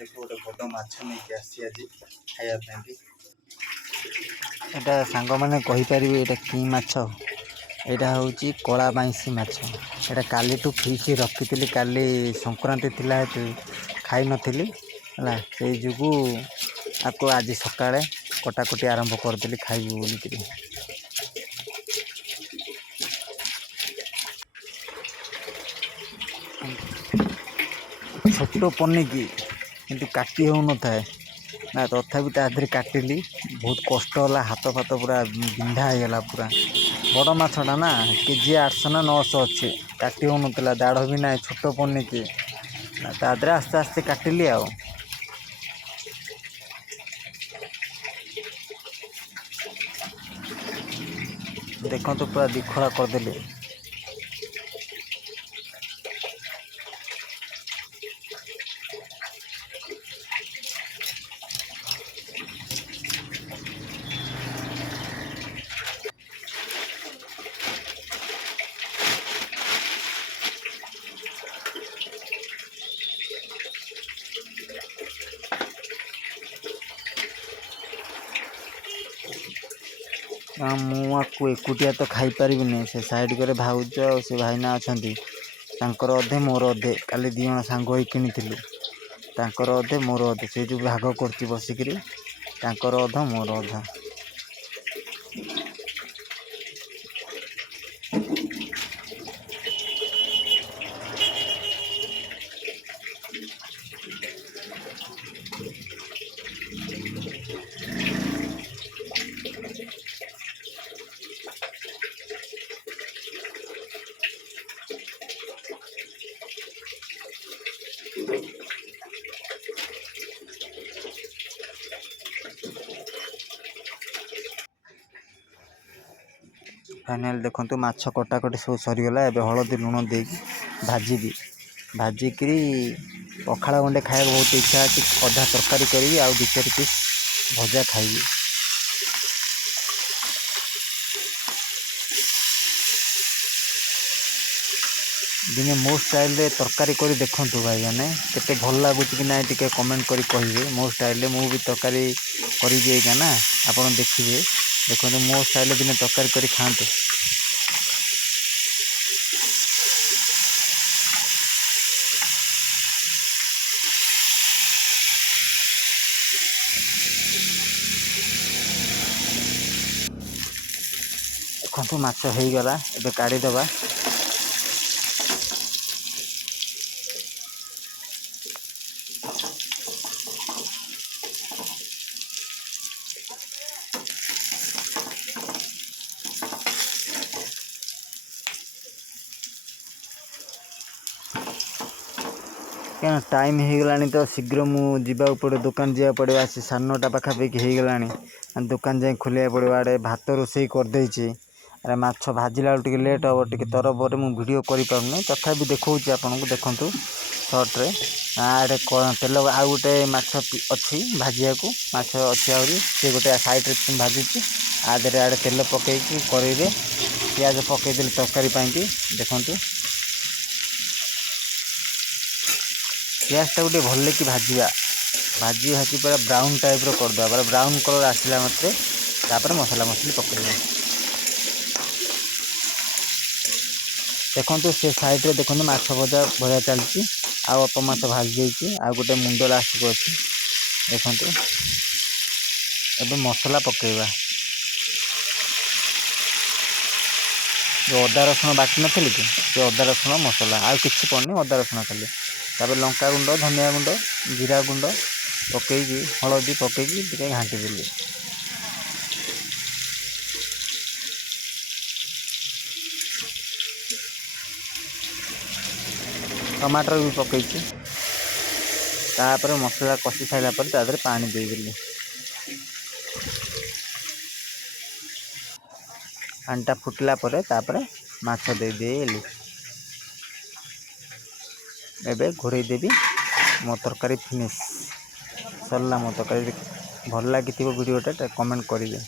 देख गोटे बड़ माछ नहीं आसी आज खायापी यहाँ सांग मैंने कहीपर ये कि माछ यहाँ हूँ कला बाईसी माछ यहाँ काली फ्रिज रखी काली संक्रांति थिला खाई नी है जो आपको आज सका कटाकटी आरंभ करदेली खाइबी बोलिक छोट पनिकी किंतु काटी हो न था ना तथापि तादे काटिली बहुत कष्ट है हाथ फात पूरा बिंधा होगा पूरा बड़ मछटा ना केजी 800 ना 900 अच्छे काटी हो ना दाढ़ भी ना छोट पनिकी तादे आस्ते आस्ते काटिली आ देखो तो पूरा दिखला करदेली मुझे एकुटिया तो खाई पारिनी से साइड करे भाउज से भाईना अच्छा अधे मोर अधे काली दी जन सांग किनी अधे मोर अधे से जो भाग कर बसिक अध मोर अधा फाइनाल देखो माछ कटाकटी सब सरीगला एवं हलदी लुण दे भाजी भाजिकी पखाड़ गंडे खाया बहुत इच्छा अच्छी अधा तरकारी करी आ 2-4 पीस भजा खाइबी दिने मो स्टाइल रे तरकारी करी देखु भाई मैंने केते भल लगुच कि ना टी कमेंट करी कहिबे मो स्टाइल रे मु भी तरकारी करी ना आपन देखिए देखो मो स्टाइल दिने तरकारी करी खाते देखो माछ हो गला एबे काढ़ी दबा क्या टाइम हो गलानी तो शीघ्र मुझे पड़े दुकान जावा पड़े आसी 9:30 पाखापाखि हो गलानी दुकान जाए खोलिया पड़ो आड़े भात रोषे करदे अरे माछ भाजिला टे लेट हम टे तरबर मुझे वीडियो करें तथा देखा आपन को देखु सर्ट्रे आड़े तेल आउ गोटे माछ अच्छी भाजिया को माछ अच्छी आहरी सी गोटे सैड्रे भाजुची आधे आड़े तेल पकईकि कड़े पियाज पकईदे तरकारी देखु पियाज टाक भल कि भाजा भाजी भाजी पूरा ब्राउन टाइप करदे पूरा ब्राउन कलर आसला मात्रे तापर मसला मसली पकड़े देखो से साइड्रे देखो माछ भजा भजा चलती अल्प माछ भाजी आ गोटे मुंड लास्ट को अच्छी देखो एबे मसला पकेबा जो अदा रसुण बाटी नी कि अदा रसुण मसला आ कि पड़नी अदा रसुण खाली तापर लंका गुंड धनिया गुंड जीरा गुंड पकईकि हलदी पकईकि टे घाटी देली टमाटर भी पकईची तापर मसला कषि सारा पर तादरे पानी देदेली पानीटा फुटला परे तापर माछ देदेली एबे घोड़े देवी मो तरकारी फिनिश सरला मो तरकारी भल लगी वीडियोटा कमेंट करेंगे।